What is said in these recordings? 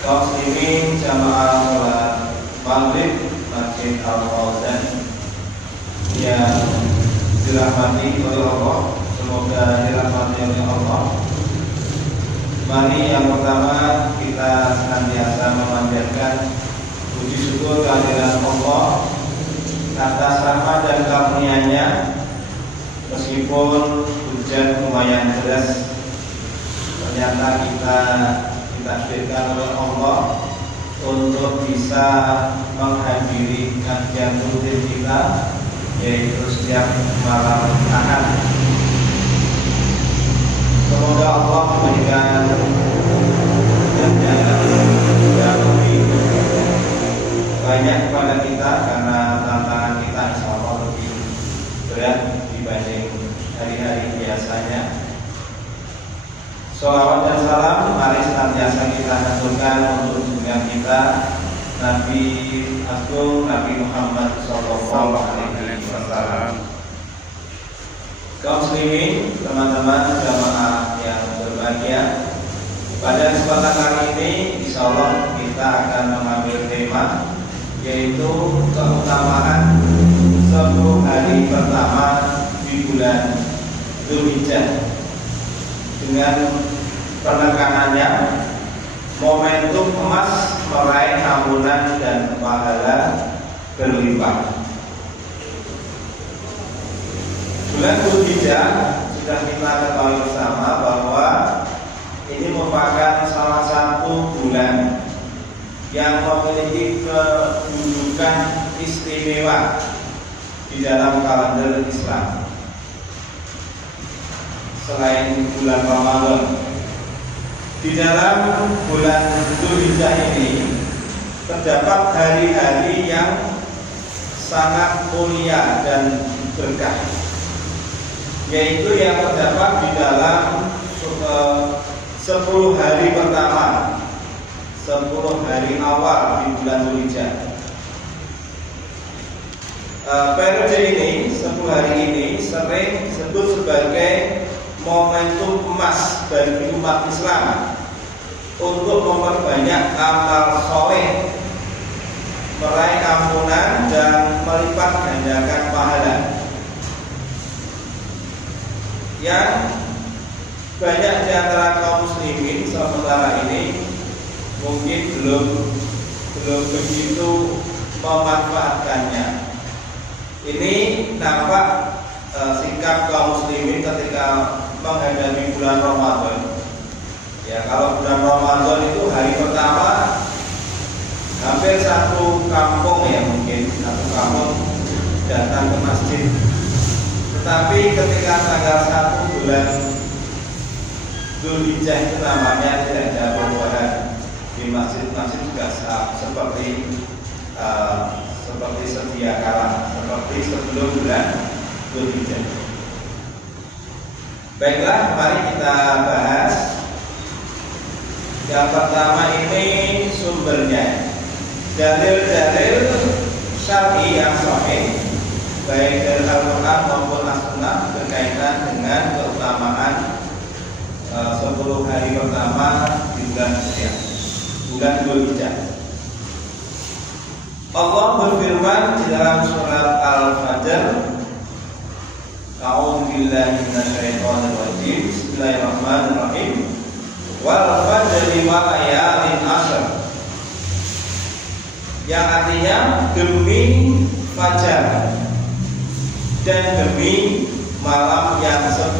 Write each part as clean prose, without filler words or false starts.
kaum muslimin jamaah sholat maghrib Masjid Al-Fauzan yang dirahmati oleh Allah, semoga dirahmati oleh Allah. Mari yang pertama kita senantiasa memanjatkan puji syukur kehadiran Allah atas rahmat dan karunia-Nya. Meskipun hujan lumayan deras, ternyata kita ditakdirkan oleh Allah untuk bisa menghadiri kajian rutin kita, yaitu setiap malam Ahad. Semoga Allah memberikan yang lebih banyak kepada kita, karena tantangan kita insya Allah lebih berat dibanding hari-hari biasanya. Sholawat dan salam mari senantiasa kita haturkan untuk junjungan kita Nabi Agung Nabi Muhammad Sallallahu Alaihi Wasallam. Kaum muslimin, teman-teman jamaah yang berbahagia, pada kesempatan kali ini insya Allah kita akan mengambil tema, yaitu keutamaan 10 hari pertama di bulan Dzulhijjah, dengan penekanannya momentum emas meraih ampunan dan pahala berlimpah. Bulan Dzulhijjah sudah kita ketahui bersama bahwa ini merupakan salah satu bulan yang memiliki kedudukan istimewa di dalam kalender Islam. Selain bulan Ramadan, di dalam bulan Dzulhijjah ini terdapat hari-hari yang sangat mulia dan berkah, yaitu yang terdapat di dalam 10 hari pertama, 10 hari awal di bulan Dzulhijjah. Periode ini, 10 hari ini sering disebut sebagai momentum emas bagi umat Islam untuk memperbanyak amal soleh, meraih ampunan dan melipat gandakan pahala. Yang banyak di antara kaum muslimin sementara ini mungkin belum begitu memanfaatkannya. Ini nampak sikap kaum muslimin ketika menghadapi bulan Ramadan. Ya, kalau bulan Ramadan itu hari pertama hampir satu kampung, ya mungkin satu kampung datang ke masjid. Tetapi ketika tanggal 1 bulan Dzulhijjah itu namanya tidak ada perubahan. Di masjid-masjid juga seperti sedia kala, seperti sebelum bulan Dzulhijjah. Baiklah, mari kita bahas. Yang pertama ini sumbernya, dalil-dalil syar'i yang sahih baik dari Al-Quran maupun As-Sunnah berkaitan dengan keutamaan 10 hari pertama di bulan Dzulhijjah. Allah berfirman di dalam surat Al-Fajr, A'udzu billahi minasyaitonir rajim. Bismillahirrahmanirrahim. Wal fajri wa layalin ashr. Yang artinya demi fajar dan demi malam yang 10.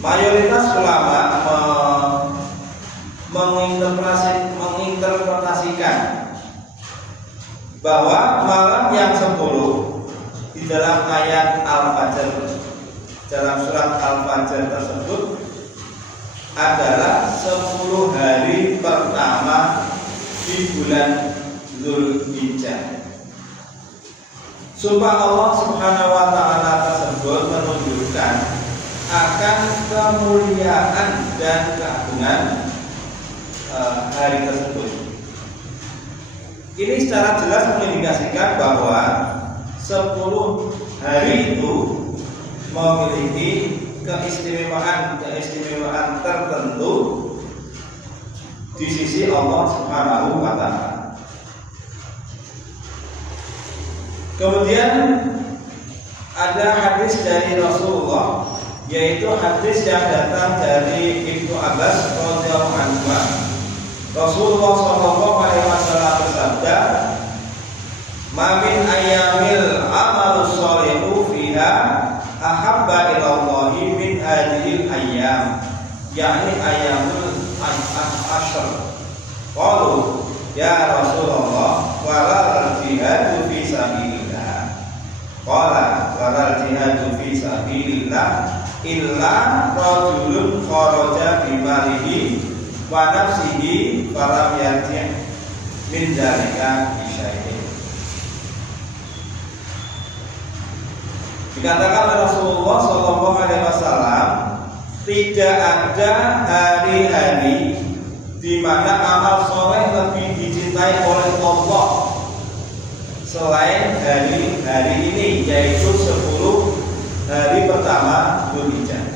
Mayoritas ulama menginterpretasikan bahwa malam yang 10 di dalam ayat Al-Fajr, dalam surat Al-Fajr tersebut adalah 10 hari pertama di bulan Dzulhijjah. Sumpah Allah Subhanahu wa taala tersebut menunjukkan akan kemuliaan dan keagungan hari tersebut. Ini secara jelas mengindikasikan bahwa 10 hari itu memiliki keistimewaan tertentu di sisi Allah Subhanahu wa taala. Kemudian ada hadis dari Rasulullah, yaitu hadis yang datang dari Ibnu Abbas radhiyallahu anhu. Rasulullah sallallahu alaihi wasallam bersabda, "Ma min ayyamil amalus sholihu fiha ahabba ila Allahi min hadhil ayyam." yakni ayyamul ashr. Qalu ya Rasulullah walal jihadu fi sabilillah. Qala walal jihadu fi sabilillah illa rajulun kharaja bi malihi wa nafsihi falam yarji' min dzalika bi syai'in. Dikatakan oleh Rasulullah sallallahu alaihi wasallam, tidak ada hari-hari di mana amal soleh lebih dicintai oleh Allah selain hari ini, yaitu 10 hari pertama Dzulhijjah.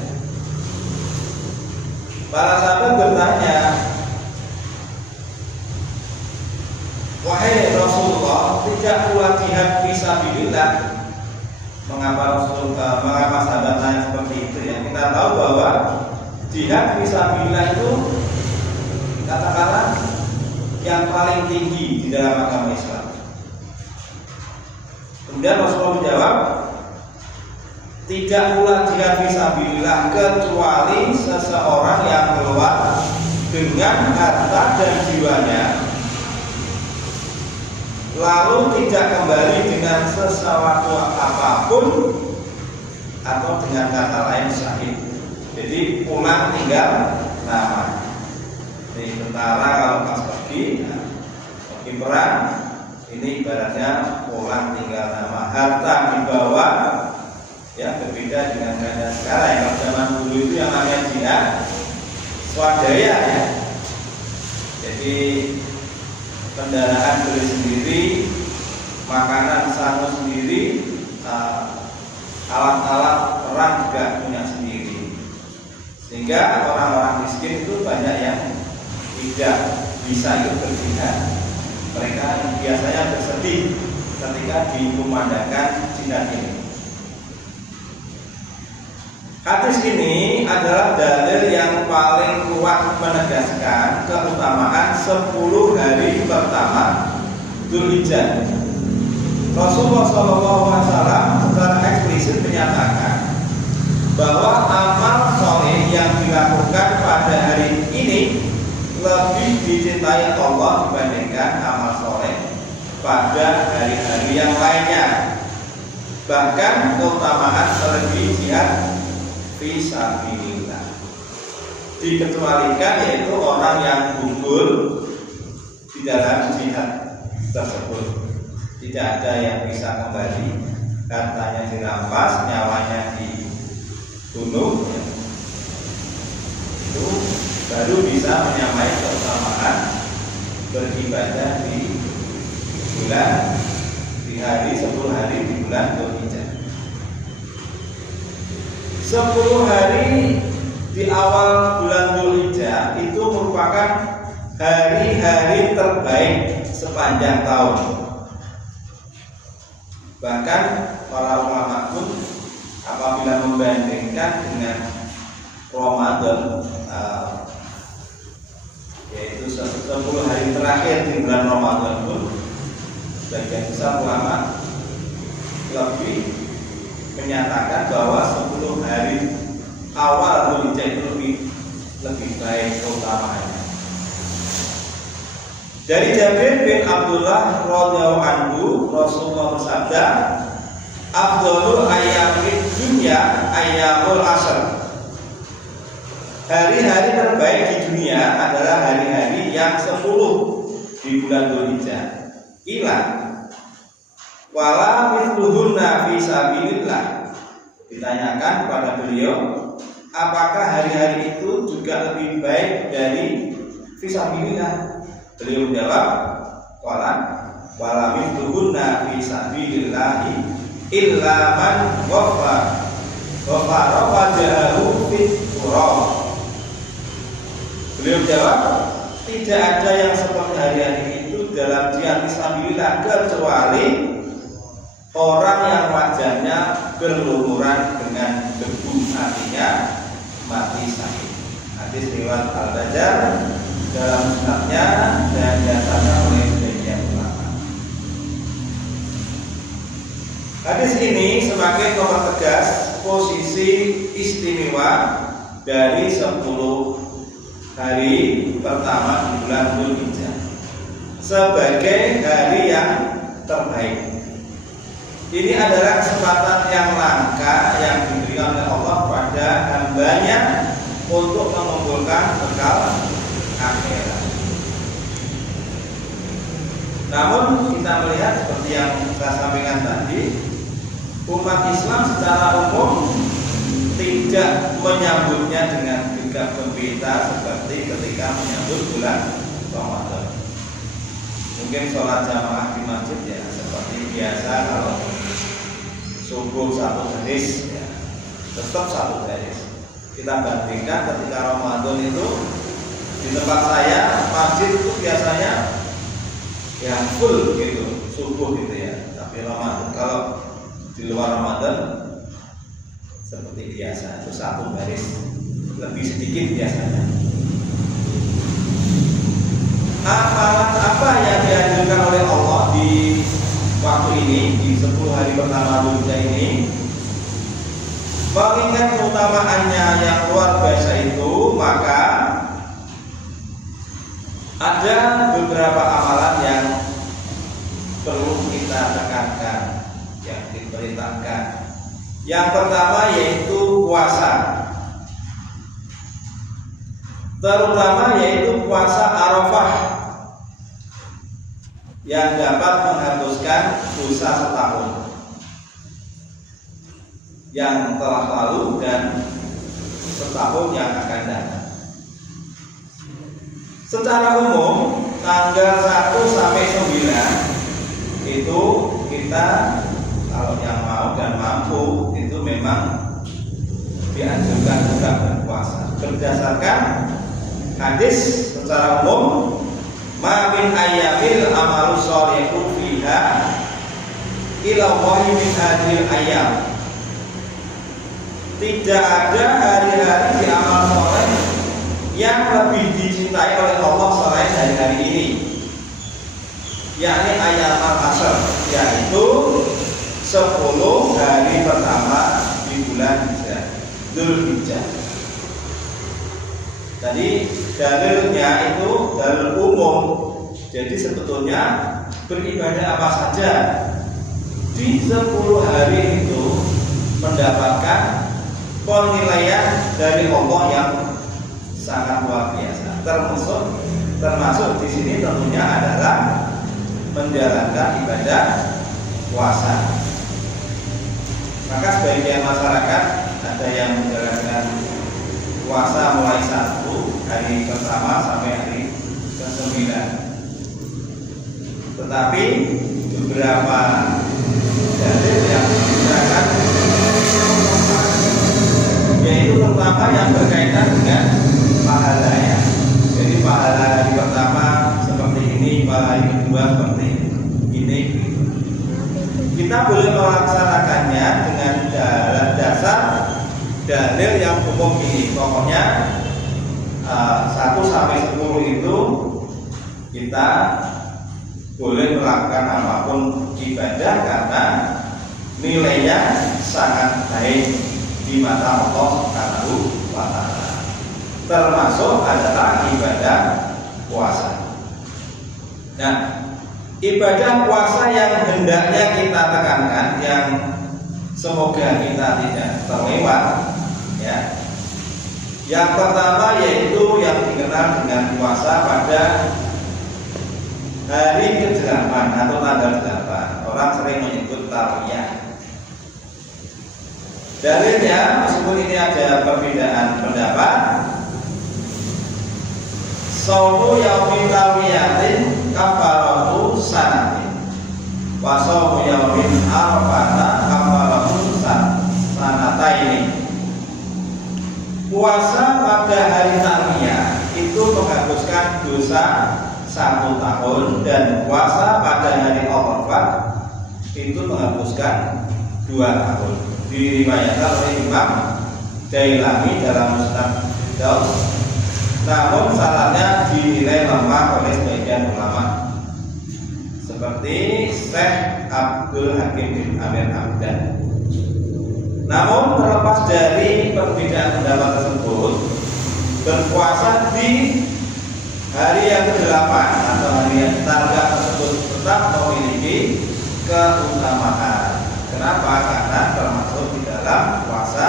Para sahabat bertanya, wahai Rasulullah, tidak pula jihad fisabilillah? Mengapa sahabat tanya seperti itu ya? Kita tahu bahwa jihad fisabilillah itu katakanlah yang paling tinggi di dalam agama Islam. Kemudian Rasulullah menjawab, tidak pula jihad fisabilillah kecuali seseorang yang keluar dengan harta dan jiwanya, lalu tidak kembali dengan sesuatu apapun, atau dengan kata lain syahid. Jadi pulang tinggal nama. Jadi tentara kalau pas pergi perang, ini ibaratnya pulang tinggal nama. Harta dibawa, ya berbeda dengan keadaan sekarang. Kalau zaman dulu itu yang namanya jihad swadaya ya. Jadi kendaraan beli sendiri, makanan satu sendiri, alat-alat perang juga punya sendiri. Sehingga orang-orang miskin itu banyak yang tidak bisa ikut berjihad. Mereka biasanya bersedih ketika dikumandangkan jihad ini. Hadis ini adalah dalil yang paling kuat menegaskan keutamaan 10 hari pertama Dzulhijjah. Rasulullah SAW secara eksplisit menyatakan bahwa amal soleh yang dilakukan pada hari ini lebih dicintai Allah dibandingkan amal soleh pada hari-hari yang lainnya. Bahkan keutamaan terlebih jihad fisabilillah dikecualikan, yaitu orang yang gugur di dalam jihad tersebut. Tidak ada yang bisa kembali, hartanya dirampas, nyawanya dibunuh, ya. Itu baru bisa menyamai keutamaan beribadah di bulan, di hari 10 hari di bulan Dzulhijjah. 10 hari di awal bulan Dzulhijjah itu merupakan hari-hari terbaik sepanjang tahun. Bahkan para ulama pun apabila membandingkan dengan Ramadan, yaitu 10 hari terakhir di bulan Ramadan pun, sebagian besar ulama lebih menyatakan bahwa 10 hari awal Dzulhijjah itu lebih baik keutamaannya. Dari Jabir bin Abdullah radhiyallahu anhu, Rasulullah bersabda, "Afdhalul ayyamid dunya ayyamul ashr." Hari-hari terbaik di dunia adalah hari-hari yang 10 di bulan Dzulhijjah. Ila wala mithluhunna fi sabilillah. Ditanyakan kepada beliau, apakah hari-hari itu juga lebih baik dari fisabilillah? Beliau menjawab, qala wala mithluhunna fi sabilillah illa man ghafara wajahu fit turab. Beliau menjawab, tidak ada yang seperti hari-hari itu dalam jihad fisabilillah kecuali orang yang wajahnya berlumuran dengan debu, artinya mati syahid. Hadis riwayat Al-Bazzar dalam musnadnya dan jasanya oleh sebagian ulama. Hadis ini semakin mempertegas posisi istimewa dari 10 hari pertama di bulan Dzulhijjah sebagai hari yang terbaik. Ini adalah kesempatan yang langka yang diberikan oleh Allah pada hambanya untuk mengumpulkan bekal akhirat. Namun kita melihat seperti yang saya sampaikan tadi, umat Islam secara umum tidak menyambutnya dengan gegap gempita seperti ketika menyambut bulan Ramadan. Mungkin sholat jamaah di masjid ya seperti biasa, kalau subuh satu garis ya, tetap satu garis. Kita bandingkan ketika Ramadan itu di tempat saya masjid itu biasanya ya full gitu subuh gitu ya. Tapi Ramadan, kalau di luar Ramadan seperti biasa itu satu garis, lebih sedikit biasanya. Amalan apa yang dianjurkan oleh Allah di waktu ini, di 10 hari pertama Dzulhijjah ini, mengingat keutamaannya yang luar biasa itu, maka ada beberapa amalan yang perlu kita tekankan, yang diperintahkan. Yang pertama yaitu puasa, terutama yaitu puasa Arafah yang dapat menghapuskan dosa setahun yang telah lalu dan setahun yang akan datang. Secara umum tanggal 1 sampai 9 itu kita kalau yang mau dan mampu itu memang dianjurkan juga berpuasa berdasarkan hadis secara umum, ma min ayyamil amalu sholihu fiha ila wahi min hadhil ayyam. Tidak ada hari-hari di amal soleh yang lebih dicintai oleh Allah selain hari-hari ini, yakni ayyam al-ashr, yaitu 10 hari pertama di bulan Dzulhijjah. Tadi dalilnya itu dalil umum. Jadi sebetulnya beribadah apa saja di 10 hari itu mendapatkan penilaian dari Allah yang sangat luar biasa. Termasuk di sini tentunya adalah menjalankan ibadah puasa. Maka sebagian masyarakat ada yang menjalankan puasa mulai 1 hari pertama sampai hari ke-9. Tetapi beberapa dalil yang digunakan yaitu pertama yang berkaitan dengan pahalanya. Jadi pahala hari pertama seperti ini, pahala hari kedua seperti ini. Kita boleh melaksanakannya dengan dasar dalil yang umum ini. Pokoknya 1 sampai 10 itu kita boleh melakukan apapun ibadah karena nilainya sangat baik di mata Allah Subhanahu wa ta'ala. Termasuk adalah ibadah puasa. Nah, ibadah puasa yang hendaknya kita tekankan, yang semoga kita tidak terlewat ya. Yang pertama yaitu yang dikenal dengan puasa pada hari ke-8 atau tanggal 8. Orang sering menyebut tarwiyah. Dalilnya, meskipun ini ada perbedaan pendapat, shaumu yaumin tarwiyatin kafaratu sanatin wa shaumu yaumin arafata kafaratu sanataini. Puasa pada hari tarwiyah itu menghapuskan dosa 1 tahun, dan puasa pada hari Arafah itu menghapuskan 2 tahun. Diriwayatkan oleh Imam Dailami dalam Musnad Daud, namun syaratnya dinilai lemah oleh sebagian ulama seperti Syekh Abdul Hakim bin Amir Hamdan. Namun terlepas dari perbedaan pendapat tersebut, berpuasa di hari yang ke-8 atau hari yang targa tersebut tetap memiliki keutamaan. Kenapa? Karena termasuk di dalam puasa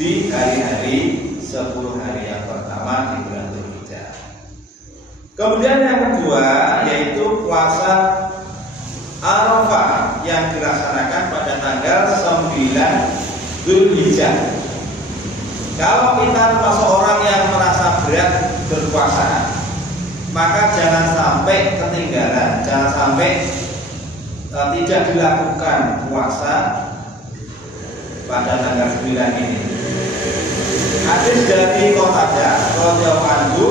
di hari-hari 10 hari yang pertama di bulan Dzulhijjah. Kemudian yang kedua yaitu puasa Arafah yang dilaksanakan pada tanggal 9 Dzulhijjah. Kalau kita termasuk orang yang merasa berat berpuasa, maka jangan sampai ketinggalan, jangan sampai tidak dilakukan puasa pada tanggal 9 ini. Hadis dari Qatadah radhiyallahu anhu,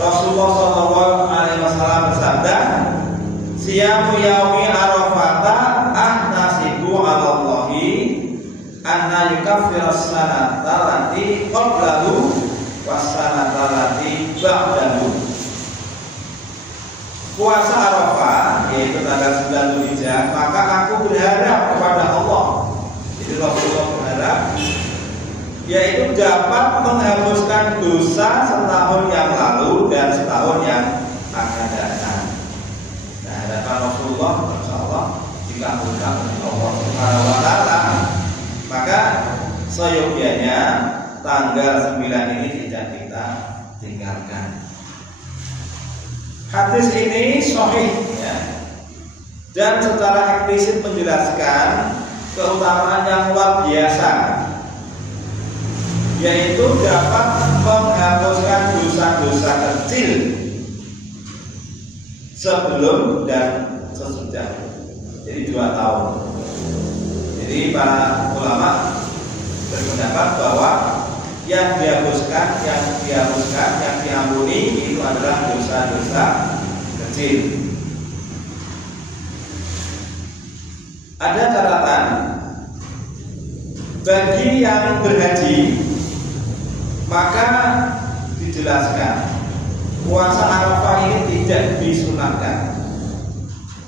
Rasulullah sallallahu alaihi wasallam bersabda, "Siyamu yaumi Arafata ahnasibu 'ala Allahi anna yukaffira as-sanata allati qablahu was-sanata allati ba'dahu." Puasa Arafah yaitu tanggal 9 Dzulhijjah, maka aku berharap kepada Allah. Jadi Rasulullah berharap yaitu dapat menghapuskan dosa setahun yang lalu dan setahun yang akan datang. Nah, harapan Rasulullah insyaallah dikabulkan oleh Allah Subhanahu wa taala. Maka seyogianya tanggal 9 ini tidak kita tinggalkan. Hadis ini sahih ya, dan secara eksplisit menjelaskan keutamaan yang luar biasa, yaitu dapat menghapuskan dosa-dosa kecil sebelum dan sesudah. Jadi 2 tahun. Jadi para ulama berpendapat bahwa yang dihapuskan, yang diampuni itu adalah dosa-dosa kecil. Ada catatan bagi yang berhaji, maka dijelaskan puasa Arafah ini tidak disunahkan.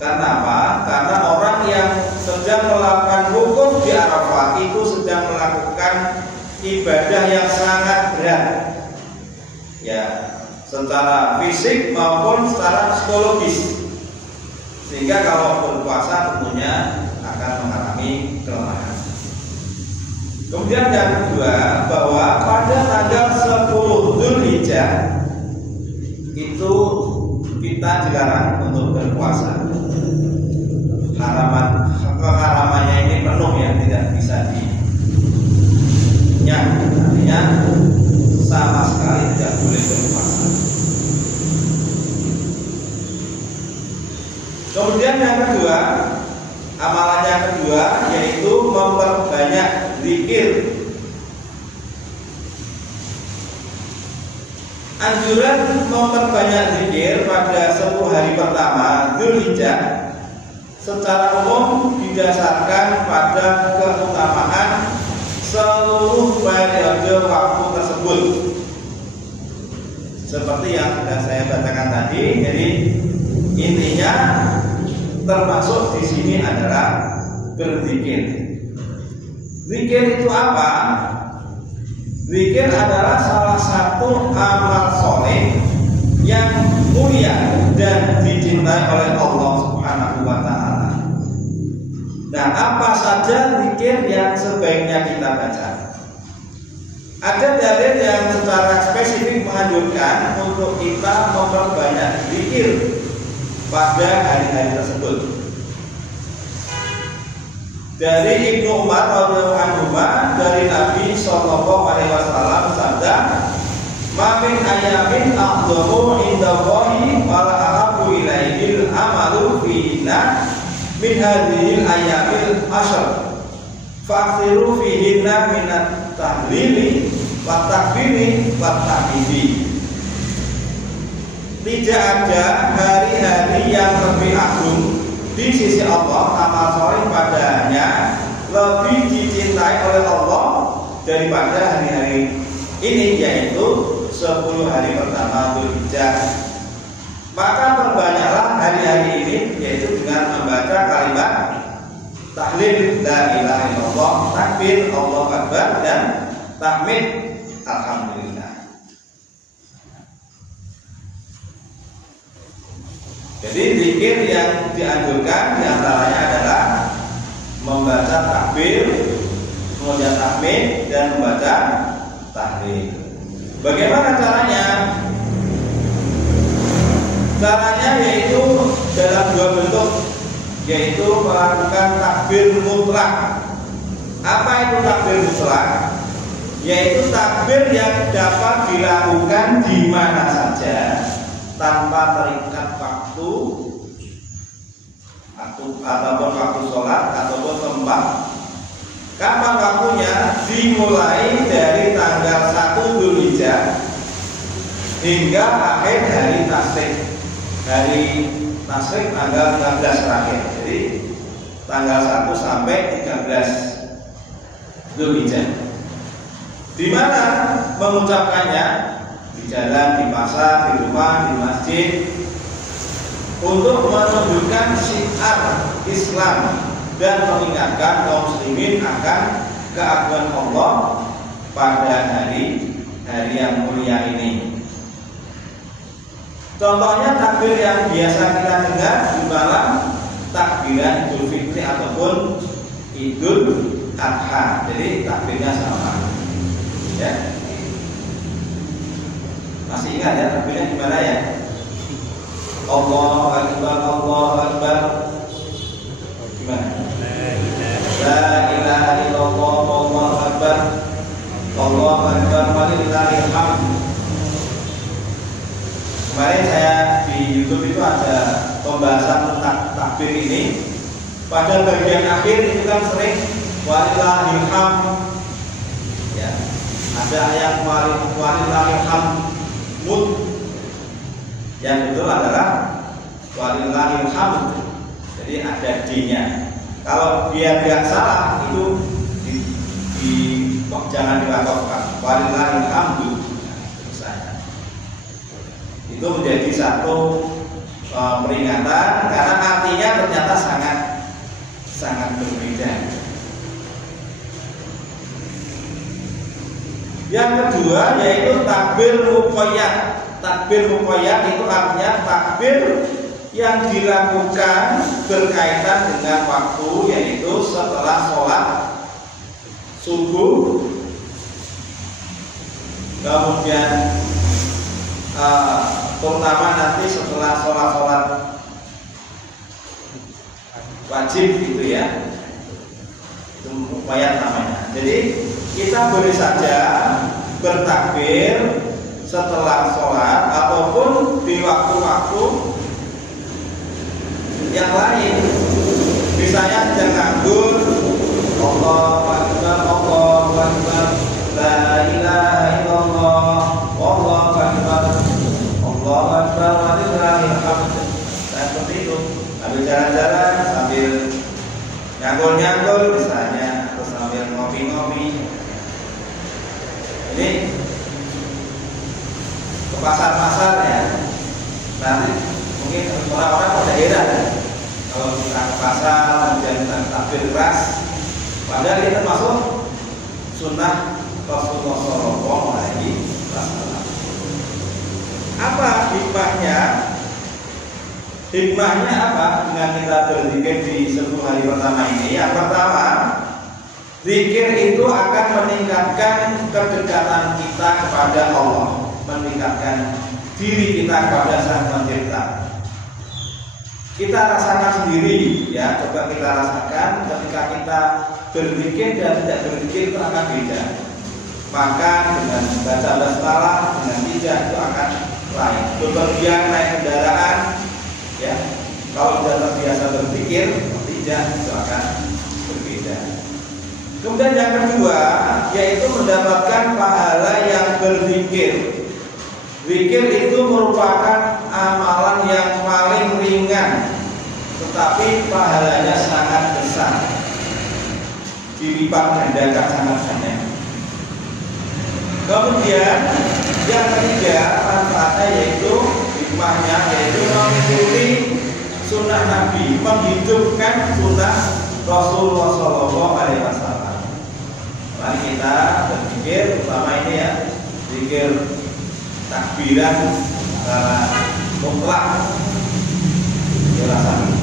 Karena apa? Karena orang yang sedang melakukan wukuf di Arafah itu sedang melakukan ibadah yang sangat berat, ya, secara fisik maupun secara psikologis, sehingga kalau berpuasa tentunya akan mengalami kelemahan. Kemudian yang kedua, bahwa pada tanggal 10 Dzulhijjah itu kita dilarang untuk berpuasa. Keharamannya ini penuh ya, tidak bisa artinya sama sekali tidak boleh berpuasa. Kemudian yang kedua, amalan yang kedua yaitu memperbanyak zikir. Anjuran memperbanyak zikir pada 10 hari pertama Dzulhijjah secara umum didasarkan pada keutamaan seluruh periode waktu tersebut, seperti yang sudah saya bacakan tadi. Jadi intinya termasuk di sini adalah berzikir. Zikir itu apa? Zikir adalah salah satu amal soleh yang mulia dan dicintai oleh Allah Subhanahu wa taala. Nah, apa saja zikir yang sebaiknya kita baca? Ada dalil yang secara spesifik menganjurkan untuk kita memperbanyak zikir pada hari-hari tersebut. Dari Ibnu Umar radhiyallahu anhu, dari Nabi sallallahu alaihi wasallam sabda, "Ma min ayamin a'dhamu indallahi wa la ahabbu ilaihil amalu fihinna min hadhil ayamil ashr. Fa'kthiru fihinna minat tahlili wa takbiri wa tahmidi." tidak ada hari-hari yang lebih agung di sisi Allah, amal soleh padanya lebih dicintai oleh Allah daripada hari-hari ini, yaitu 10 hari pertama Dzulhijjah. Maka perbanyaklah hari-hari ini, yaitu dengan membaca kalimat tahlil la ilaha illallah, takbir Allahu akbar, dan tahmid alhamdulillah. Jadi zikir yang dianjurkan diantaranya adalah membaca takbir, kemudian tahmid, dan membaca tahlil. Bagaimana caranya? Caranya yaitu dalam 2 bentuk, yaitu melakukan takbir mutlak. Apa itu takbir mutlak? Yaitu takbir yang dapat dilakukan di mana saja tanpa terikat waktu ataupun waktu sholat ataupun tempat. Kapan waktunya? Dimulai dari tanggal 1 Dzulhijjah hingga akhir hari tasyrik. Hari tasyrik tanggal 13 terakhir. Jadi tanggal 1 sampai 13 Dzulhijjah. Di mana mengucapkannya? Di jalan, di pasar, di rumah, di masjid, untuk menunjukkan syiar Islam dan mengingatkan kaum muslimin akan keagungan Allah pada hari yang mulia ini. Contohnya takbir yang biasa kita dengar di malam takbiran Idul Fitri ataupun Idul Adha. Jadi takbirnya sama. Ya. Masih ingat ya takbirnya gimana ya? Allahu Akbar, Allahu Akbar. Gimana? La ilaha illallah, Allahu Akbar. Allahu Akbar, walillahil hamd. Kemarin saya di YouTube itu ada pembahasan tentang takbir ini. Pada bagian akhir itu kan sering walillahil hamd. Ya. Ada ayat walillahil hamd. Yang betul adalah walillahil hamd. Jadi ada D-nya. Kalau biar tidak salah itu jangan diwakafkan. Walillahil hamdu. Itu menjadi satu peringatan karena artinya ternyata sangat berbeda. Yang kedua yaitu takbir muqayyad. Takbir muqayyad itu artinya takbir yang dilakukan berkaitan dengan waktu, yaitu setelah sholat subuh, kemudian terutama nanti setelah sholat wajib gitu ya, itu muqayyad namanya. Jadi kita boleh saja bertakbir setelah sholat ataupun di waktu-waktu yang lain. Misalnya jangan nganggur Allahu Akbar, Allahu Akbar, la ilaha illallah, Allahu Akbar, Allahu Akbar, walillahil hamd. Nah, seperti itu. Sambil jalan-jalan, sambil nyangkul-nyangkul misalnya, atau sambil ngopi-ngopi. Ini ke pasar-pasar ya. Nanti mungkin orang-orang pada heran kalau kita ke pasar kemudian kita takbir keras, padahal kita masuk sunnah Rasulullah Shallallahu Alaihi Wasallam. Apa hikmahnya? Hikmahnya apa dengan kita berzikir di 10 hari pertama ini? Yang pertama, zikir itu akan meningkatkan kedekatan kita kepada Allah, meningkatkan diri kita kepada Sang Pencipta. Kita rasakan sendiri ya, coba kita rasakan ketika kita berzikir dan tidak berzikir itu akan beda. Maka dengan baca basmalah, dengan tidak itu akan lain. Bepergian naik kendaraan ya, kalau sudah terbiasa berzikir, tidak itu akan berbeda. Kemudian yang kedua yaitu mendapatkan pahala yang berzikir. Zikir itu merupakan amalan yang paling ringan, tetapi pahalanya sangat besar, dilipat gandakan sangat banyak. Kemudian yang ketiga manfaatnya yaitu hikmahnya, yaitu mengikuti sunnah Nabi, menghidupkan sunnah Rasulullah SAW. Mari kita berzikir, pertama ini ya, zikir takbiran mutlak.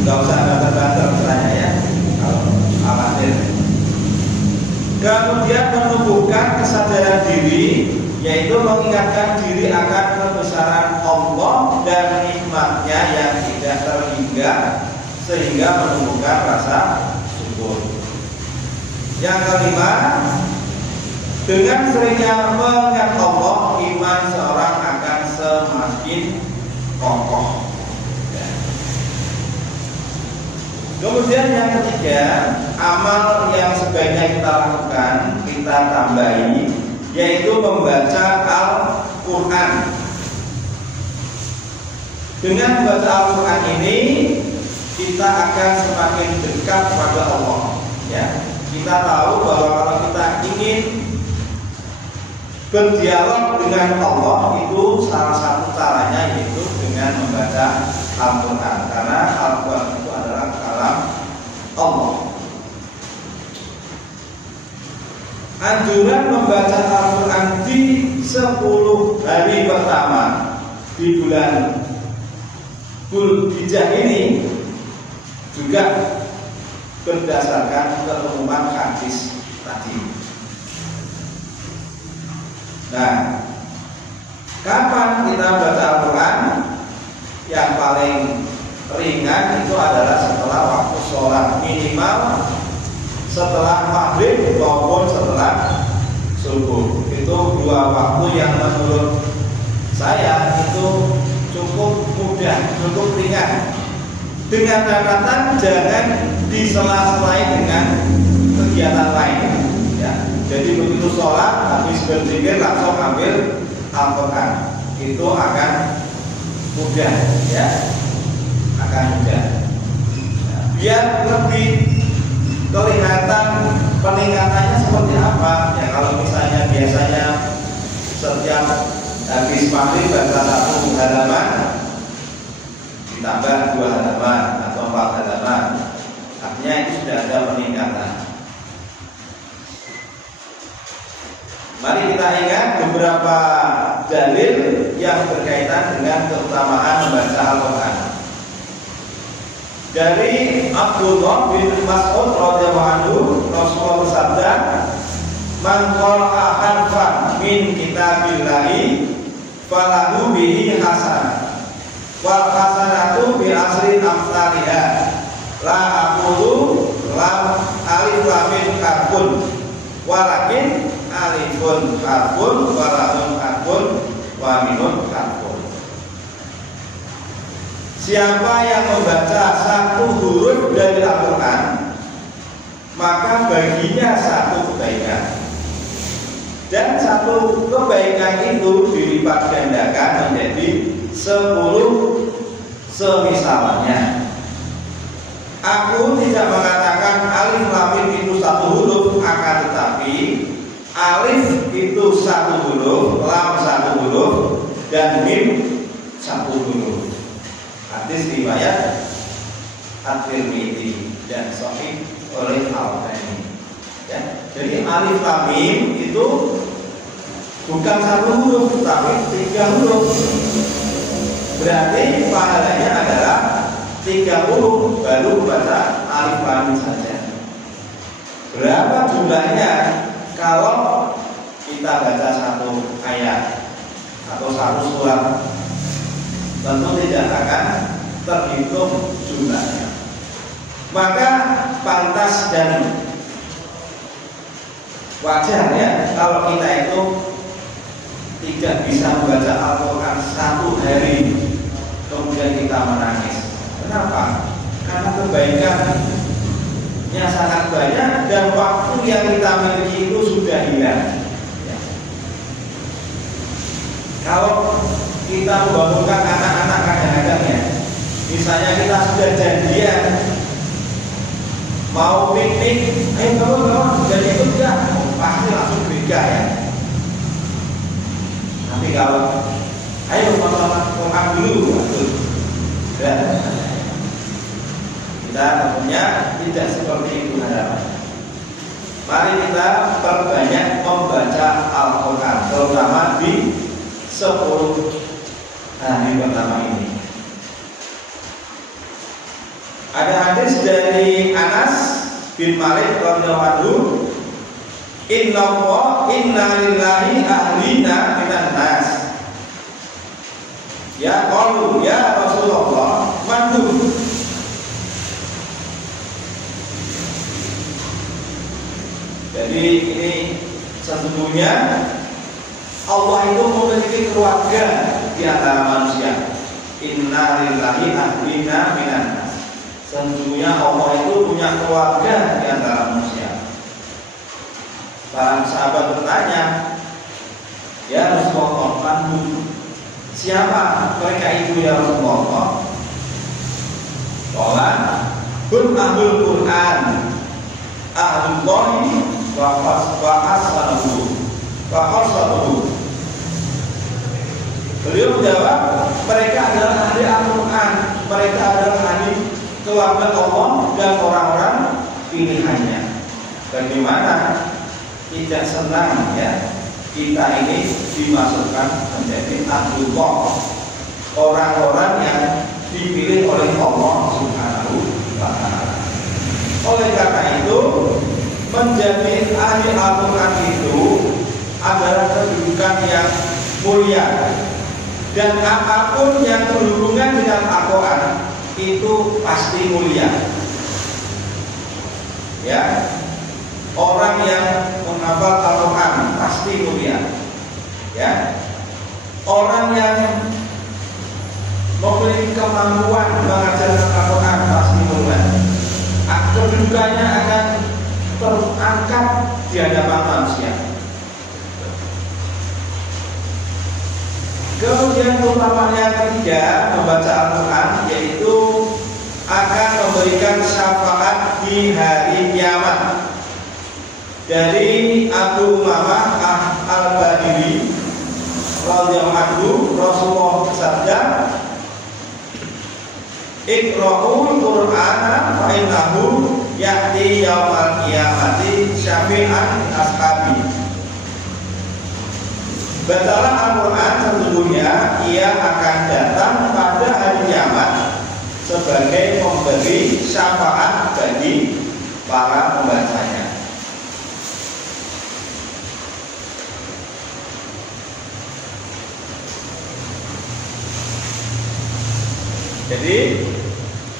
Nggak usah banter-banter misalnya ya, kalau khawatir. Kemudian menumbuhkan kesadaran diri, yaitu mengingatkan diri akan kebesaran Allah dan nikmatnya yang tidak terhingga, sehingga menumbuhkan rasa syukur. Yang kelima, dengan seringnya mengingat Allah, iman seorang akan semakin kokoh. Kemudian yang ketiga, amal yang sebaiknya kita lakukan, kita tambahi, yaitu membaca Al-Quran. Dengan membaca Al-Quran ini, kita akan semakin dekat pada Allah. Ya, kita tahu bahwa kalau kita ingin berdialog dengan Allah, itu salah satu caranya yaitu dengan membaca Al-Quran, karena Al-Quran itu adalah kalam Allah. Anjuran membaca Al-Quran di 10 hari pertama di bulan Dzulhijjah ini juga berdasarkan keumuman hadis tadi. Nah, kapan kita baca Al-Quran? Yang paling ringan itu adalah setelah waktu sholat, minimal setelah maghrib maupun setelah subuh. Itu dua waktu yang menurut saya itu cukup mudah, cukup ringan. Dengan catatan jangan disela-selai dengan kegiatan lain. Ya. Jadi begitu sholat, habis berzikir langsung ambil Al-Quran, itu akan mudah, ya, akan mudah. Nah, biar lebih kelihatan peningkatannya seperti apa. Ya, kalau misalnya biasanya setiap habis maghrib baca 1 halaman, ditambah 2 halaman atau 4 halaman, artinya itu sudah ada peningkatan. Mari kita ingat beberapa dalil yang berkaitan dengan keutamaan membaca Al-Quran. Dari Abdullah bin Mas'ud radhiyallahu anhu, Rasulullah bersabda, "Man qara'a harfan min kitabillahi falahu bihi hasanah. Wal hasanatu bi asri amsalihha. La aqulu lam alif lam mim harfun, walakin alifun harfun wa lamun harfun wa mimun harfun." Siapa yang membaca satu huruf dari Al-Quran, maka baginya satu kebaikan, dan satu kebaikan itu dilipat gandakan menjadi 10 semisalnya. Aku tidak mengatakan alif lam mim itu satu huruf, akan tetapi alif itu satu huruf, lam satu huruf, dan mim satu huruf. Hadis riwayat At-Tirmidzi dan sahih oleh Al-Albani. Ya, jadi alif lam mim itu bukan satu huruf, tapi 3 huruf. Berarti pahalanya adalah 30 baru baca alif lam mim saja. Berapa jumlahnya kalau kita baca satu ayat atau satu surat? Tentu tidak akan terhitung jumlahnya. Maka pantas dan wajar ya kalau kita itu tidak bisa membaca Al-Quran 1 hari kemudian kita menangis. Kenapa? Karena kebaikannya sangat banyak dan waktu yang kita miliki itu sudah hilang. Ya. Kalau kita membangunkan anak-anak kadang-kadang ya. Misalnya kita sudah janjian mau piknik, ayo kawan-kawan, dan itu enggak, pasti langsung beda ya. Nanti kalau ayo makan dulu, dan kita tentunya tidak seperti itu harapan. Mari kita perbanyak membaca Al-Quran, terutama di 10 hari pertama ini. Ada hadis dari Anas bin Malik radhiyallahu anhu, inna lillahi ahlina minan nas. Ya qalu ya Rasulullah manhum. Jadi ini sesungguhnya Allah itu memiliki keluarga di antara manusia. Inna lillahi ahlina minan nas. Sesungguhnya Allah itu punya keluarga di antara manusia. Para sahabat bertanya, ya Rasulullah, manhum, siapa mereka itu ya Rasulullah? Qala hum ahlul Quran, ahlullahi wa ashabuhu. Beliau menjawab, mereka adalah ahli Al-Quran, mereka adalah ahli keluarga Allah dan orang-orang pilihannya. Bagaimana tidak senang ya kita ini dimasukkan menjadi Ahlullah, orang-orang yang dipilih oleh Allah Subhanahu wa ta'ala. Oleh karena itu, menjadi ahli Al-Quran itu adalah kedudukan yang mulia, dan apapun yang berhubungan dengan Al-Quran itu pasti mulia. Ya, orang yang menghafal Al-Quran pasti mulia. Ya, orang yang memiliki kemampuan mengajarkan Al-Quran pasti mulia. Kedudukannya akan terangkat di hadapan manusia. Kemudian keutamaan yang ketiga membaca Al-Quran, yaitu akan memberikan syafaat di hari kiamat. Dari Abu Umamah Al-Bahili radhiyallahu anhu, Rasulullah bersabda, Iqra'ul Qur'ana fa innahu ya'ti yaumal qiyamati syafi'an ashabi. Bacalah Al-Quran, sesungguhnya ia akan datang pada hari kiamat sebagai pemberi syafaat bagi para pembacanya. Jadi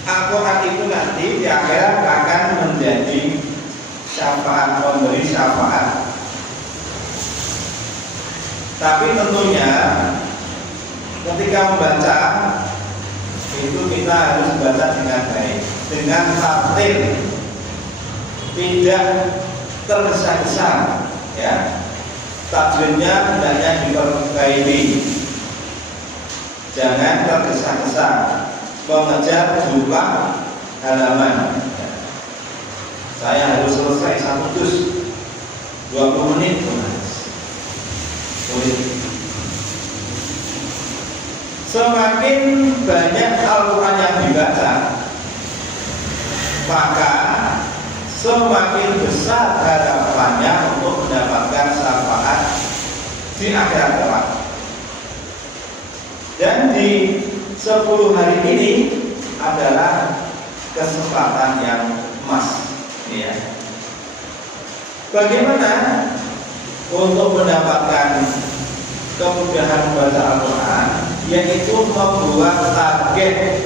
Al-Quran itu nanti di akhirat akan menjadi syafaat, pemberi syafaat. Tapi tentunya ketika membaca itu kita harus baca dengan baik, dengan tartil, tidak tergesa-gesa, ya. Tajwidnya hendaknya diperbaiki, jangan tergesa-gesa mengejar jumlah halaman. Saya harus selesai 1 juz 20 menit. Semakin banyak Al-Quran yang dibaca, maka semakin besar harapannya untuk mendapatkan syafaat di akhirat kelak. Dan di 10 hari ini adalah kesempatan yang emas, ya. Bagaimana untuk mendapatkan kemudahan membaca Al-Quran, yaitu membuat target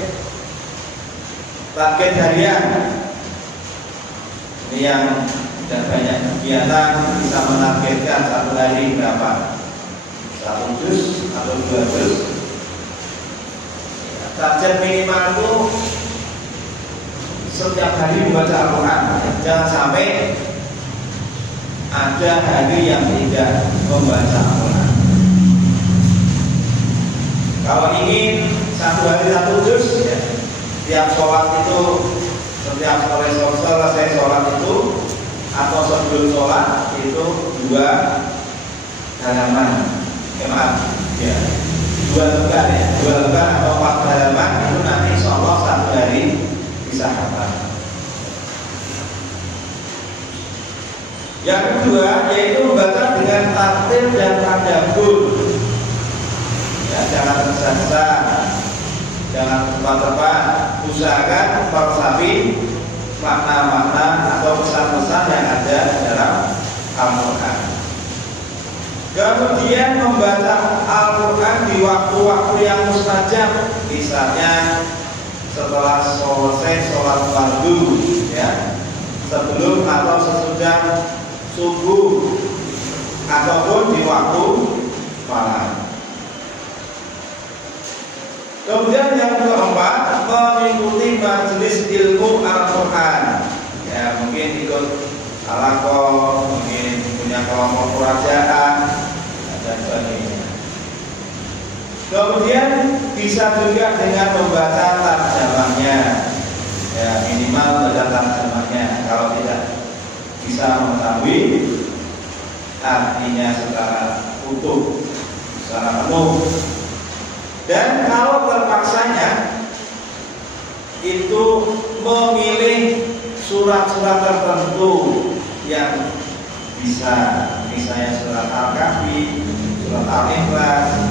harian. Ini yang tidak banyak kegiatan bisa menargetkan 1 hari berapa, 1 juz atau 2 juz. Target minimal itu setiap hari membaca Al-Quran. Jangan sampai ada hari yang tidak membaca Al-Quran. Kalau ingin satu hari satu juz, ya, tiap sholat itu, setiap selesai sholat itu atau sebelum sholat itu 2 halaman. Maaf, ya, 2 lembar ya, 2 lembar atau 4 halaman itu nanti insya Allah satu hari bisa hafal. Yang kedua yaitu membaca dengan tartil dan tadabbur. Ya, jangan tergesa-gesa, jangan cepat-cepat. Usahakan meresapi makna-makna atau pesan-pesan yang ada dalam Al-Quran. Kemudian membaca Al-Quran di waktu-waktu yang mustajab, misalnya setelah selesai sholat fardu, ya, sebelum atau sesudah subuh, ataupun di waktu malam. Kemudian yang keempat, mengikuti majelis ilmu Al-Quran. Ya, mungkin ikut halaqah, mungkin punya kelompok kerajaan dan sebagainya. Kemudian bisa juga dengan membaca tarjamahnya. Ya, minimal baca tarjamahnya. Kalau tidak bisa mengetahui artinya secara utuh, secara penuh. Dan kalau terpaksanya itu memilih surat-surat tertentu yang bisa, misalnya surat Al-Kahfi, surat Al-Ikhlas.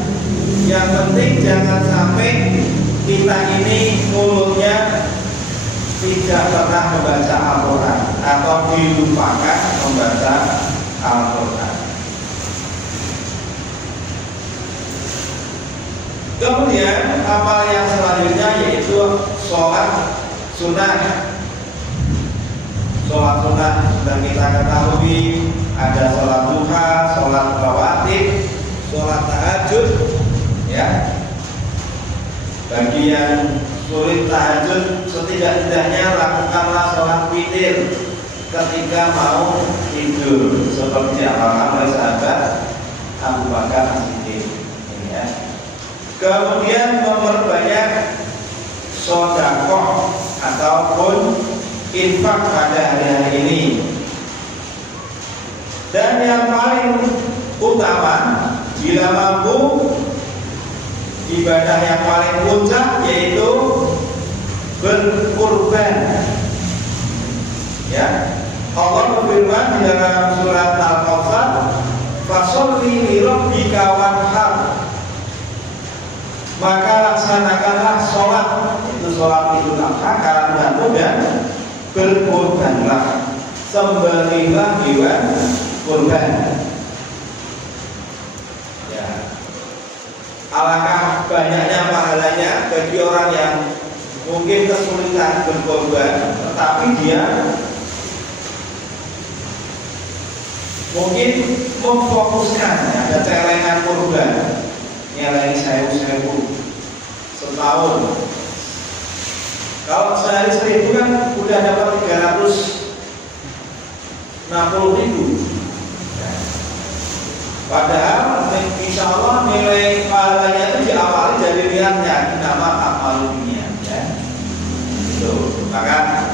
Yang penting jangan sampai kita ini mulutnya tidak pernah membaca Al-Quran atau dilupakan membaca Al-Quran. Kemudian amal yang selanjutnya yaitu sholat sunnah. Sholat sunnah sudah kita ketahui, ada sholat duha, sholat rawatib, sholat tahajud. Ya, bagi yang sulit tahajud, setidak-tidaknya lakukanlah sholat witir ketika mau tidur, seperti amalkan oleh sahabat Abu Bakar As-Siddiq. Ya. Kemudian memperbanyak sedekah ataupun infak pada hari-hari ini. Dan yang paling utama, bila mampu, ibadah yang paling puncak yaitu berkurban. Ya, Allah berfirman di dalam surat Al-Kautsar, "Fasholli li rabbika wanhar." Maka laksanakanlah sholat, itu sholat Idul Adha karena dan berkurbanlah, sembelihlah hewan kurban. Ya, alangkah banyaknya pahalanya bagi orang yang mungkin kesulitan berkorban, tetapi dia mungkin memfokuskan, ada celengan kurban nilai 1.000 setahun. Kalau sehari 1.000 kan udah dapat 360.000. Padahal insya Allah nilai pahalanya itu diawali dari niatnya, nama amal dunia. Ya. Itu. Maka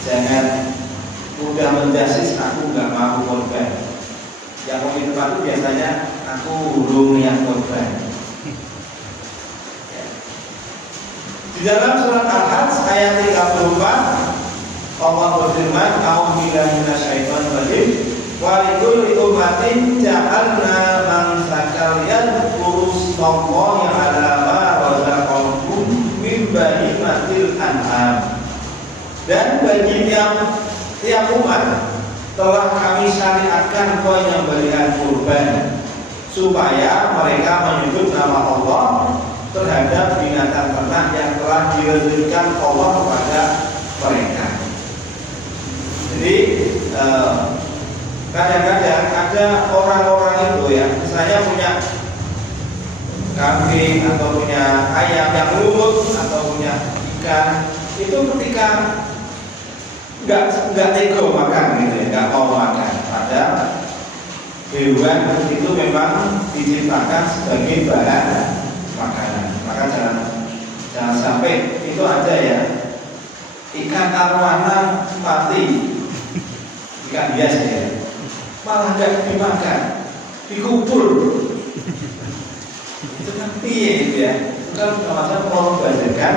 jangan mudah menjasis aku nggak mau korban. Yang mau di depan itu biasanya aku belum niat korban. Ya. Di dalam surat Al-Hajj ayat 34 Allah berfirman, "A'udzubillahi minasyaitonir rajim. Wa likulli ummatin ja'alna mansakan yadhkuru ismallahi 'ala ma razaqahum min bahimatil an'am." Dan bagi tiap umat telah kami syariatkan penyembelihan kurban supaya mereka menyebut nama Allah terhadap binatang ternak yang telah direzekikan Allah kepada mereka. Jadi kadang-kadang ada orang-orang itu ya, misalnya punya kambing atau punya ayam yang lumut atau punya ikan, itu ketika nggak tega makan gitu ya, nggak mau makan. Padahal hewan itu memang diciptakan sebagai bahan makanan. ikan arwana mati, ikan biasa ya, malah nggak dimakan, dikubur. Itu kan piye gitu ya? Itu kan sama-sama membandingkan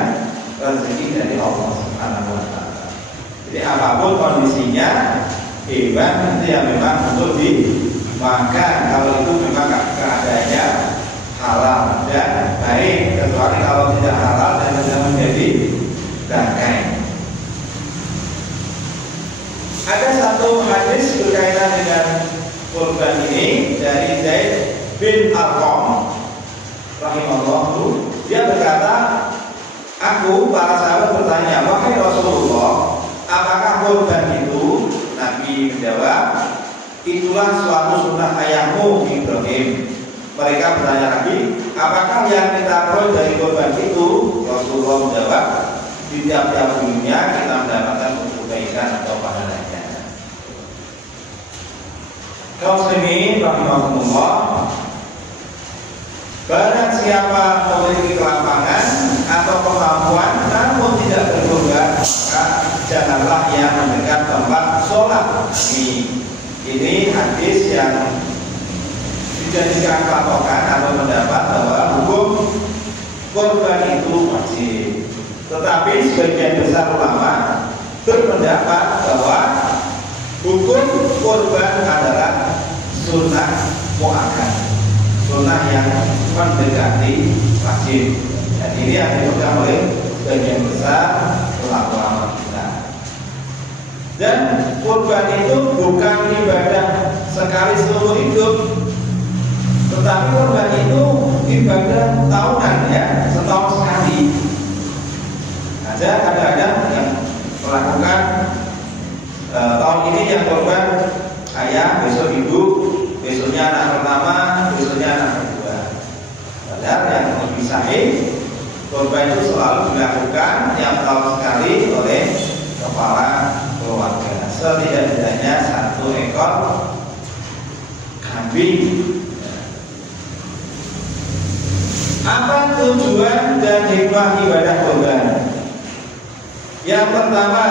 rezeki dari Allah Subhanahu wa Ta'ala. Jadi apapun kondisinya, hewan itu yang memang untuk dimakan. Kalau itu memang keadaannya halal dan baik, kecuali kalau tidak halal dan tidak menjadi bangkai. Ada satu hadis berkaitan dengan kurban ini dari Zaid bin Arqam rahimahullah. Dia berkata, aku para sahabat bertanya, wahai Rasulullah, apakah kurban itu? Nabi menjawab, itulah suatu sunnah ayahmu Ibrahim. Mereka bertanya lagi, apakah yang kita peroleh dari kurban itu? Rasulullah menjawab, di tiap-tiap dunia kita mendapatkan kebaikan atau pahalanya. Kaum muslimin rahimahumullah, barang siapa memiliki kelapangan atau kemampuan namun tidak berkurban, maka janganlah ia mendekat tempat sholat. Ini hadis yang dijadikan patokan atau pendapat bahwa hukum kurban itu wajib. Tetapi sebagian besar ulama berpendapat bahwa hukum kurban adalah sunnah muakkad, sunnah yang mendekati wajib. Dan ini yang dipegang oleh sebagian besar ulama kita. Dan kurban itu bukan ibadah sekali seumur hidup, tetapi kurban itu ibadah tahunan ya, setahun sekali. Ada kadang-kadang yang melakukan tahun ini yang kurban ayah, besok ibu, besoknya anak pertama, besoknya anak kedua. Padahal yang lebih sahih, kurban itu selalu dilakukan yang tahun sekali oleh kepala keluarga. Setidak-tidaknya 1 ekor kambing. Apa tujuan dan hikmah ibadah kurban? Yang pertama,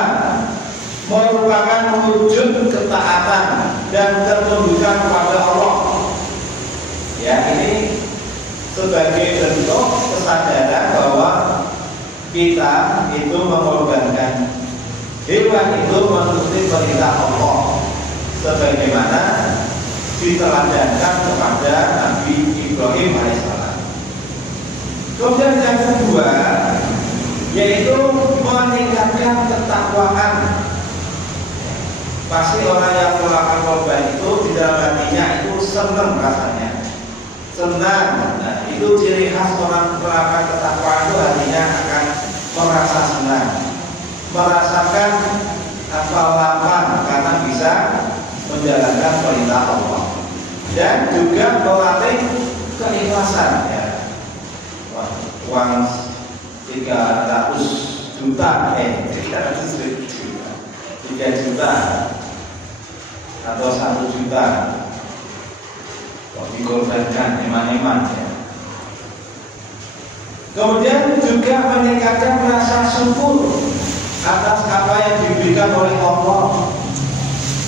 merupakan wujud ketaatan dan ketundukan kepada Allah. Ya, ini sebagai bentuk kesadaran bahwa kita itu mengorbankan hewan itu menuruti perintah Allah, sebagaimana diteladankan kepada Nabi Ibrahim alaihissalam. Kemudian yang kedua, yaitu meningkatkan ketakwaan. Pasti orang yang melakukan kurban itu di dalam hatinya itu senang rasanya, senang. Nah, itu ciri khas orang melakukan ketakwaan itu, hatinya akan merasa senang, merasakan lapang karena bisa menjalankan perintah Allah, dan juga melatih keikhlasan. Ya, uang 300 juta, 3 juta atau 1 juta kok dikorbankan eman-eman ya. Kemudian juga meningkatkan rasa syukur atas apa yang diberikan oleh Allah.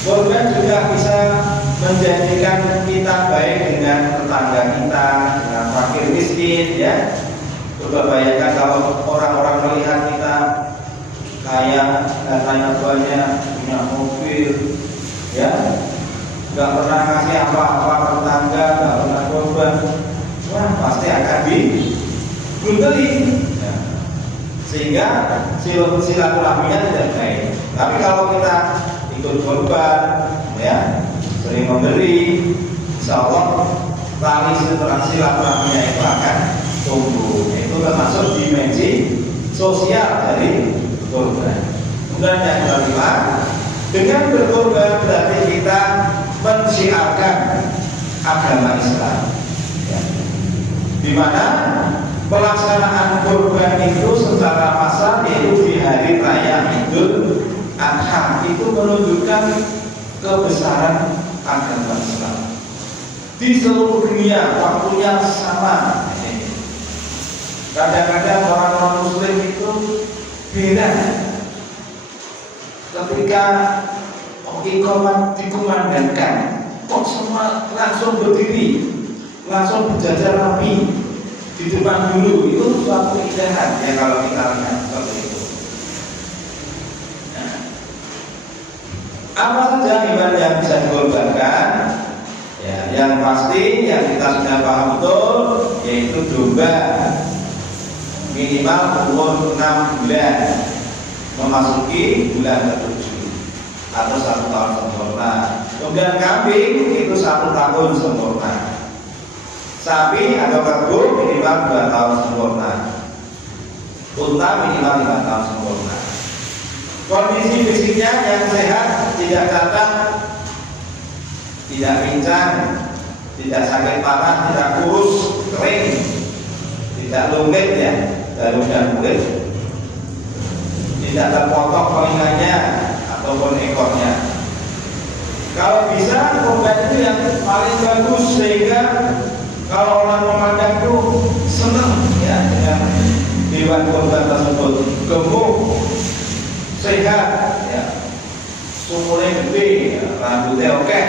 Kurban juga bisa menjadikan kita baik dengan tetangga kita, dengan fakir miskin ya. Coba bayangkan kalau orang-orang melihat kita kaya, hartanya banyak, punya mobil, ya, nggak pernah ngasih apa-apa ke tetangga, nggak pernah kurban, wah pasti akan dibeli. Ya. Sehingga silaturahminya tidak baik. Tapi kalau kita ikut kurban, ya, sering memberi, insya Allah tali silaturahminya itu akan tumbuh. Itu termasuk dimensi sosial dari kurban. Kemudian yang kelima, dengan berkurban berarti kita mensiarkan agama Islam, ya. Di mana pelaksanaan kurban itu secara massal yaitu di hari raya Idul Adha itu menunjukkan kebesaran agama Islam di seluruh dunia. Waktunya sama. Kadang-kadang orang-orang Muslim itu beda ketika iqamah dikumandangkan, kok semua langsung berdiri, langsung berjajar rapi di depan dulu, itu suatu keindahan ya kalau kita lihat seperti itu. Nah, apa saja hewan yang bisa dikorbankan? Ya, yang pasti yang kita sudah paham betul yaitu domba, minimal umur 6 bulan memasuki bulan ke-7 atau 1 tahun sempurna. Kemudian kambing itu 1 tahun sempurna. Sapi atau kebo minimal 2 tahun sempurna. Unta minimal 5 tahun sempurna. Kondisi fisiknya yang sehat, tidak cacat, tidak pincang, tidak sakit parah, tidak kurus, kering, tidak lumit ya, daun dan kulit, tidak terpotong telinganya ataupun ekornya. Kalau bisa korban itu yang paling bagus sehingga kalau orang memandang itu senang ya dengan hewan korban tersebut, gemuk, sehat, ya, sumurnya gede, ya, rambutnya oke.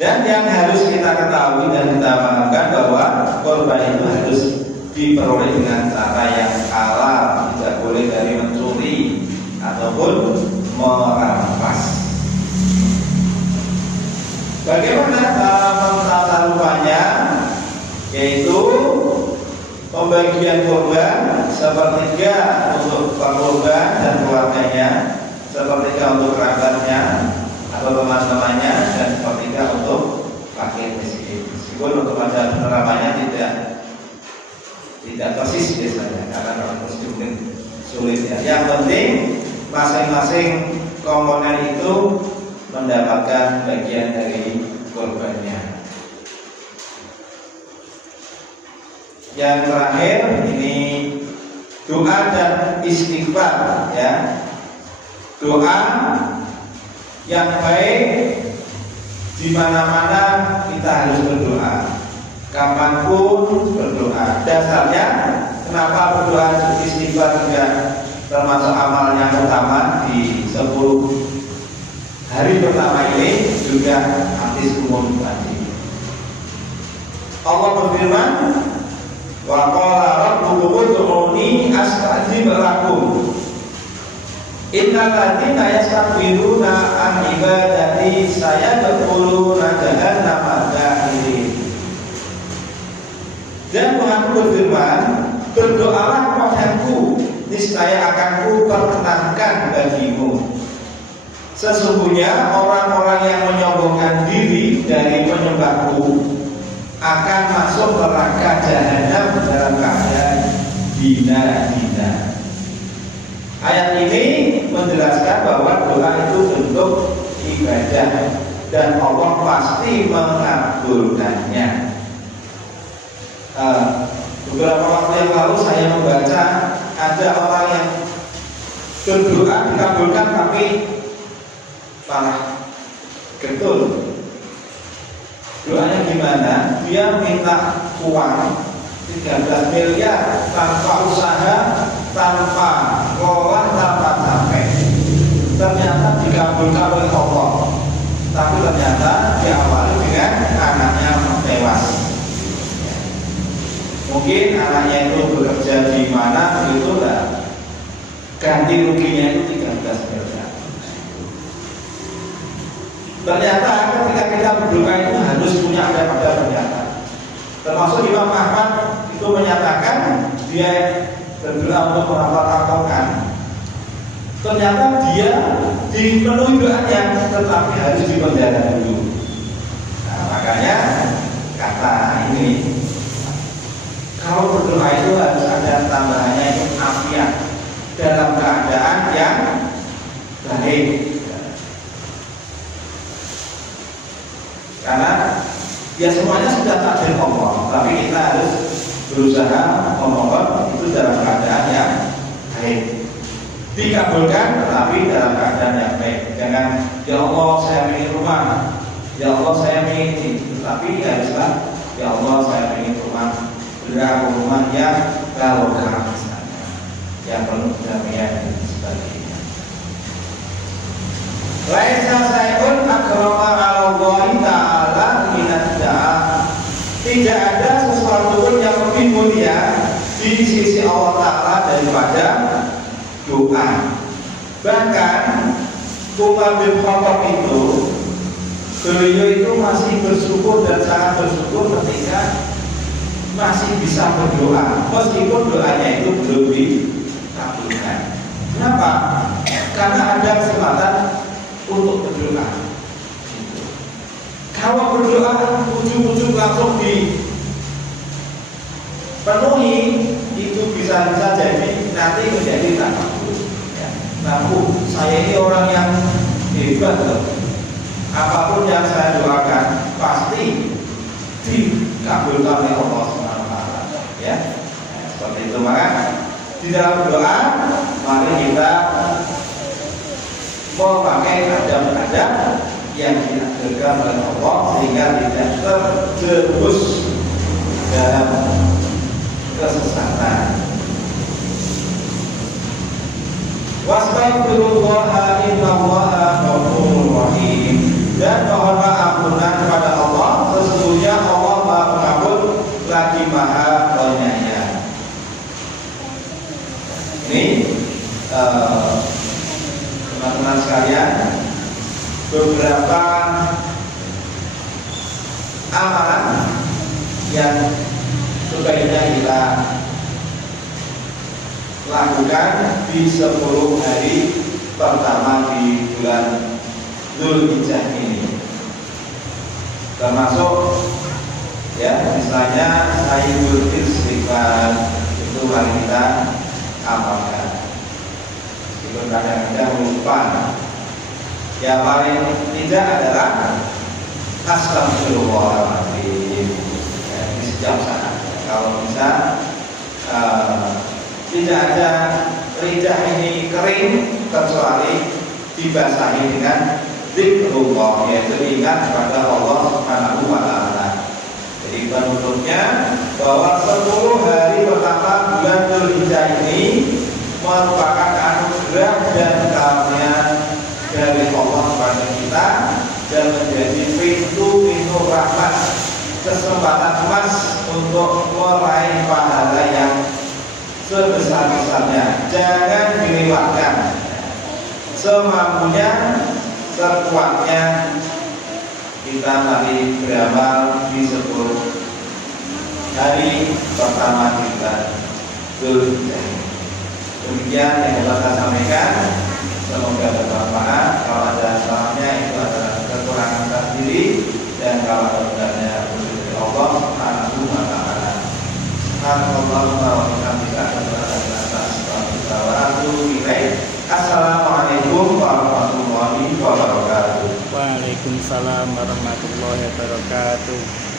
Dan yang harus kita ketahui dan kita pahamkan bahwa korban itu harus diperoleh dengan cara yang halal, tidak boleh dari mencuri ataupun merampas. Bagaimana tata rupanya? Yaitu pembagian korban sepertiga untuk korban dan keluarganya, sepertiga untuk kerabatnya atau teman-temannya, dan sepertiga untuk fakir miskin. Meskipun untuk pada penerapannya tidak persis biasanya, karena orang muslim mungkin sulit ya. Yang penting masing-masing komponen itu mendapatkan bagian dari korbannya. Yang terakhir ini doa dan istighfar ya. Doa yang baik di mana-mana kita harus berdoa. Kapanpun berdoa. Dasarnya kenapa berdoa istighfar juga termasuk amal yang utama di 10 hari pertama ini, juga hadis umum tadi. Allah berfirman, wa qala rabbukum ud'uni astajib lakum. Innal ladzina yastakbiruna an ibadati sayadkhuluna jahannama dakhirin. Dan Tuhan berfirman, berdoalah kepadaku, niscaya akan kuperkenankan bagimu. Sesungguhnya orang-orang yang menyombongkan diri dari penyembahku akan masuk neraka jahanam dalam keadaan hina-hina. Ayat ini menjelaskan bahwa doa itu bentuk ibadah dan Allah pasti mengabulkannya. Beberapa waktu yang lalu saya membaca ada orang yang berdoa dikabulkan tapi parah getun. Doanya gimana? Dia minta uang 13 miliar tanpa usaha, tanpa olah, tanpa capek. Ternyata dikabulkan oleh Allah. Tapi ternyata diawali dengan anaknya tewas. Mungkin anaknya itu bekerja di mana gitu lah, ganti ruginya itu 13 miliar. Ternyata ketika kita berdoa itu harus punya ada ternyata. Termasuk Imam Ahmad itu menyatakan dia berdoa untuk menghafal Al-Quran. Ternyata dia dipenuhi doanya, tetapi harus dipenjara dulu. Nah, makanya kata ini, kalau berdoa itu harus ada tambahannya itu afiat, dalam keadaan yang baik. Karena ya semuanya sudah takdir Allah, tapi kita harus berusaha memohon itu dalam keadaan yang baik, dikabulkan tetapi dalam keadaan yang baik. Jangan ya Allah saya ingin rumah, ya Allah saya ingin ini, tetapi haruslah ya Allah saya ingin rumah, berikan rumah yang barokah misalnya, yang penuh dengan Laisa sayun akrama 'ala Allahi ta'ala minad da'a. Tidak ada sesuatu pun yang lebih mulia di sisi Allah Ta'ala daripada doa. Bahkan Umar bin Khattab itu, beliau itu masih bersyukur dan sangat bersyukur ketika masih bisa berdoa, meskipun doanya itu belum dikabulkan. Kenapa? Karena ada kesempatan untuk berdoa. Kalau berdoa ujung-ujung langsung dipenuhi, itu bisa jadi nanti menjadi takabur. Saya ini orang yang hebat loh. Apapun yang saya doakan pasti dikabulkan oleh Allah SWT. Ya, seperti itu. Maka di dalam doa, mari kita memakai adab-adab yang diajarkan oleh Allah sehingga tidak terjerumus dalam kesesatan. Wastaghfirullaha innallaha ghafurur rahim. Dan mohonlah ampunan kepada Allah, sesungguhnya Allah Maha Pengampun lagi Maha Penyayang. Ini teman-teman sekalian, beberapa amalan yang sebaiknya kita lakukan di 10 hari pertama di bulan Dzulhijjah ini, termasuk ya misalnya Sayyidul Istighfar, itu mari kita amalkan. Itu kadang-kadang lupa. Yang paling tidak adalah astagfirullahaladzim, ya, di setiap saat. Kalau bisa tidak ada lidah ini kering kecuali dibasahi dengan zikrullah, yaitu ingat kepada Allah Subhanahu wa Ta'ala. Jadi penutupnya bahwa 10 hari pertama bulan Dzulhijjah ini merupakan anugerah dan karunia dari Allah kepada kita dan menjadi pintu-pintu rahmat, kesempatan emas untuk meraih pahala yang sebesar-besarnya. Jangan dilewatkan. Semampunya, sekuatnya kita mari beramal di 10 hari pertama kita Dzulhijjah. Demikian yang dapat saya sampaikan. Semoga bermanfaat. Kalau ada salahnya itu adalah kekurangan saya sendiri, dan kalau ada benarnya dari Allah Subhanahu wa Ta'ala. Subhanallah wa bihamdihi Assalamualaikum warahmatullahi wabarakatuh. Waalaikumsalam warahmatullahi wabarakatuh.